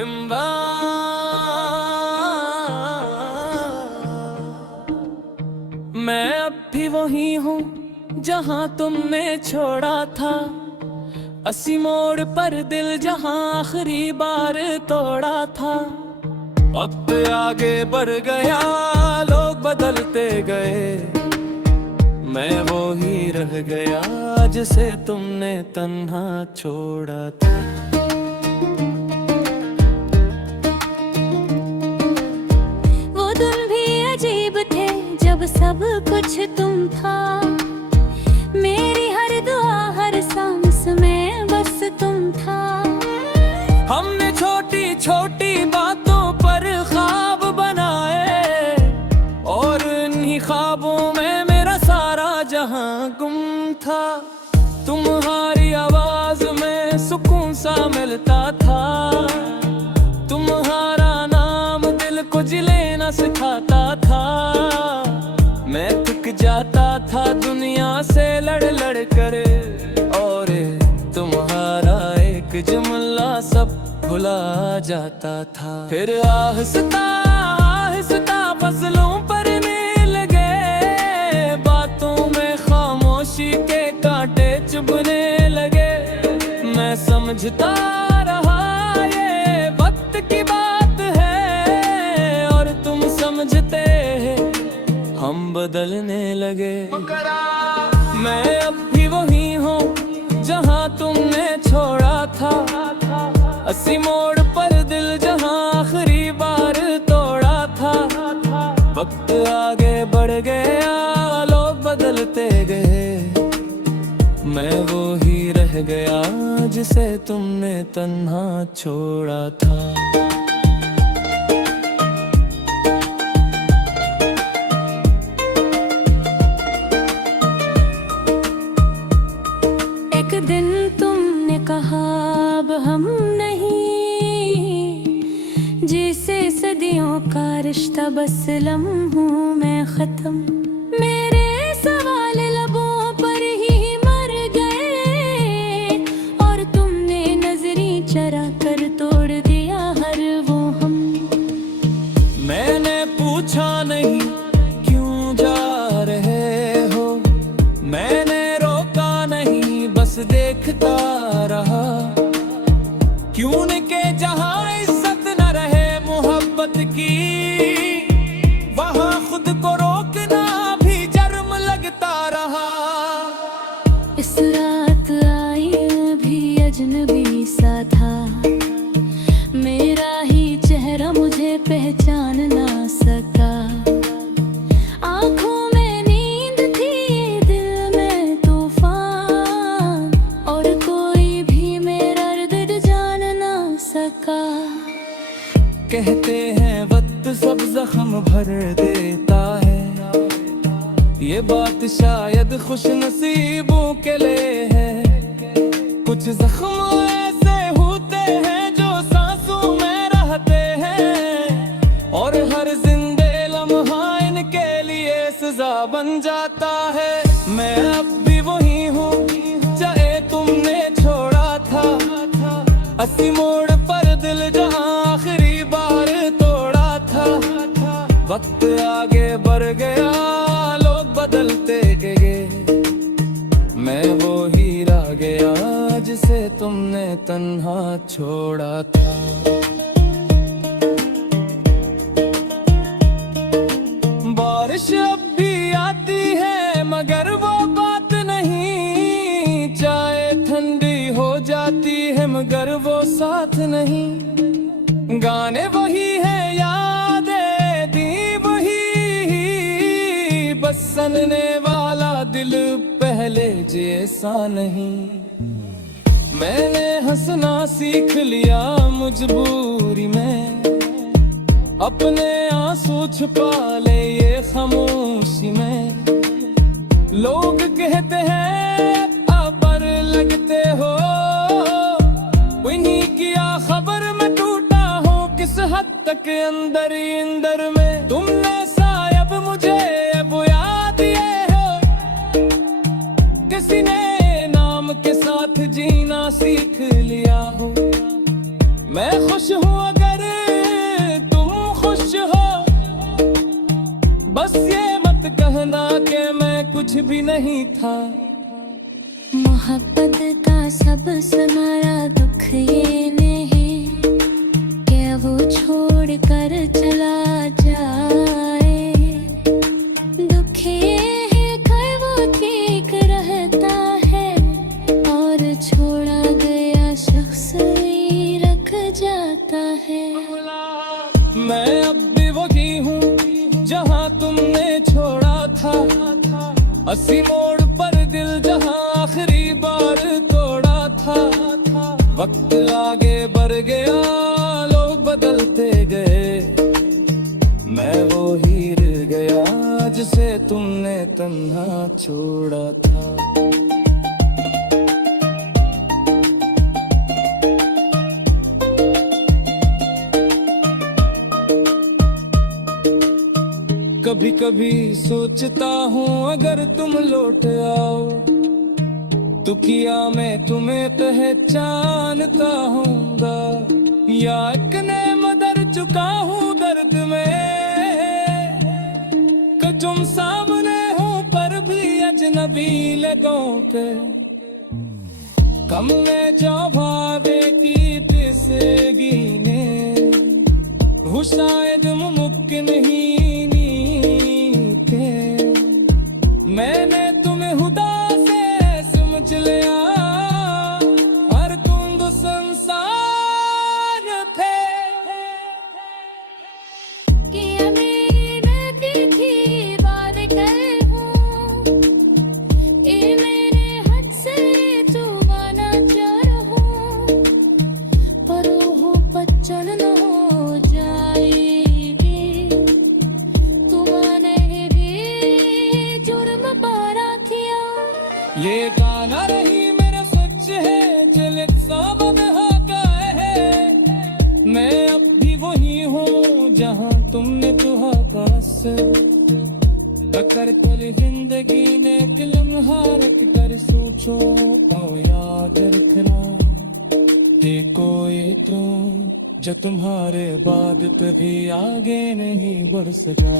इम्बा मैं अब भी वही हूँ जहाँ तुमने छोड़ा था। अस्सी मोड़ पर दिल जहाँ आखिरी बार तोड़ा था। वक्त आगे बढ़ गया, लोग बदलते गए, मैं वो ही रह गया जिसे तुमने तन्हा छोड़ा था। वो दिन भी अजीब थे जब सब कुछ तुम था। मेरी हर दुआ हर सांस में बस तुम था। हमने छोटी छोटी बातों पर ख्वाब बनाए और इन्हीं ख्वाबों में मेरा सारा जहां गुम था। तुम्हारी आवाज में सुकून सा मिलता था। तुम्हारा नाम दिल को जिलेना सिखाता था। मैं थक जाता था दुनिया से लड़ लड़ कर, और तुम्हारा एक जुमला सब भुला जाता था। फिर आहिस्ता आहिस्ता फसलों पर मिल गए, बातों में खामोशी के कांटे चुभने लगे। मैं समझता रहा ये वक्त की बात है, और तुम समझते हम बदलने लगे। मैं अब भी वही हूँ जहाँ तुमने छोड़ा था। अस्सी मोड़ पर दिल जहाँ आखिरी बार तोड़ा था। वक्त आगे बढ़ गया, लोग बदलते गए, मैं वो ही रह गया जिसे तुमने तन्हा छोड़ा था। एक दिन तुमने कहा अब हम नहीं, जिसे सदियों का रिश्ता बस लम्हों में खत्म। मेरे सवाल लबों पर ही मर गए, और तुमने नजरी चरा कर तोड़ दिया हर वो हम। मैंने पूछा नहीं क्यों जा रहे हो, मैंने रोका नहीं बस देखता रहा। क्यों न के जहाँ इज्जत न रहे मोहब्बत की, वहाँ खुद को रोकना भी जर्म लगता रहा। इस रात आई भी अजनबी सा था, मेरा ही चेहरा मुझे पहचान ना सका। आँखों में नींद थी, दिल में तूफान, और कोई भी मेरा दर्द जान ना सका। कहते हैं वक्त सब जख्म भर देता है, ये बात शायद खुश नसीबों के लिए है। कुछ जख्म ऐसे होते हैं जो सांसों में रहते हैं, और हर जिंदे लम्हा इनके लिए सजा बन जाता है। मैं अब भी वही हूँ चाहे तुमने छोड़ा था। अस्सी मोड़ पर दिल जहाँ आखिरी बार तोड़ा था। वक्त आगे बढ़ गया, लोग बदलते गए, मैं वो ही रह गया जिसे तुमने तन्हा छोड़ा था। बारिश अब भी आती है मगर वो बात नहीं, चाय ठंडी हो जाती है मगर वो साथ नहीं। गाने वही है, यादें दी वही, बस सनने वाला दिल पहले जैसा नहीं। मैंने हंसना सीख लिया मजबूरी में, अपने आंसू छुपा ले ये खामोशी में। लोग कहते हैं अबर लगते हो, उन्हीं की खबर में टूटा हूँ किस हद तक अंदर ही अंदर में। तुमने शायद मुझे अब याद दिए हो, किसी ने नाम भी नहीं था। मोहब्बत का सबसे बड़ा दुख ये नहीं कि वो छोड़ कर चला जाए, दुख ये है कि वो ठीक रहता है और छोड़ा गया शख्स ही रख जाता है। मैं अब भी वही हूँ जहाँ तुमने छोड़ा था, अस्सी मोड़ पर दिल जहाँ आखिरी बार तोड़ा था। वक्त आगे बढ़ गया, लोग बदलते गए, मैं वो ही रह गया जिसे तुमने तन्हा छोड़ा था। कभी कभी सोचता हूँ अगर तुम लौट आओ तो किया मैं तुम्हें पहचानता होऊंगा, या एक नेम दर चुका हूँ दर्द में कि तुम सामने हो पर भी अजनबी लगों पे। कम में जो भावे की पिसगी ने वो शायद मुमकिन ही मैंने तुम्हें खुदा से समझ लिया, हर तुम दो संसार थे कि मेरी मैं तीखी बात कर हूँ, ये मेरे हाथ से तू माना चाह हूँ, पर वो बच्चन न हो जाएगी, तुम्हारे भी जुर्म पारा किया। ये गाना नहीं मेरा सच है, जलत सामन का है, मैं अब भी वही हूँ जहाँ तुमने कहा बस। अगर कोई जिंदगी ने लम्हा रख कर सोचो और याद रखना कि कोई तो जो तुम्हारे बाद पे भी आगे नहीं बढ़ सका।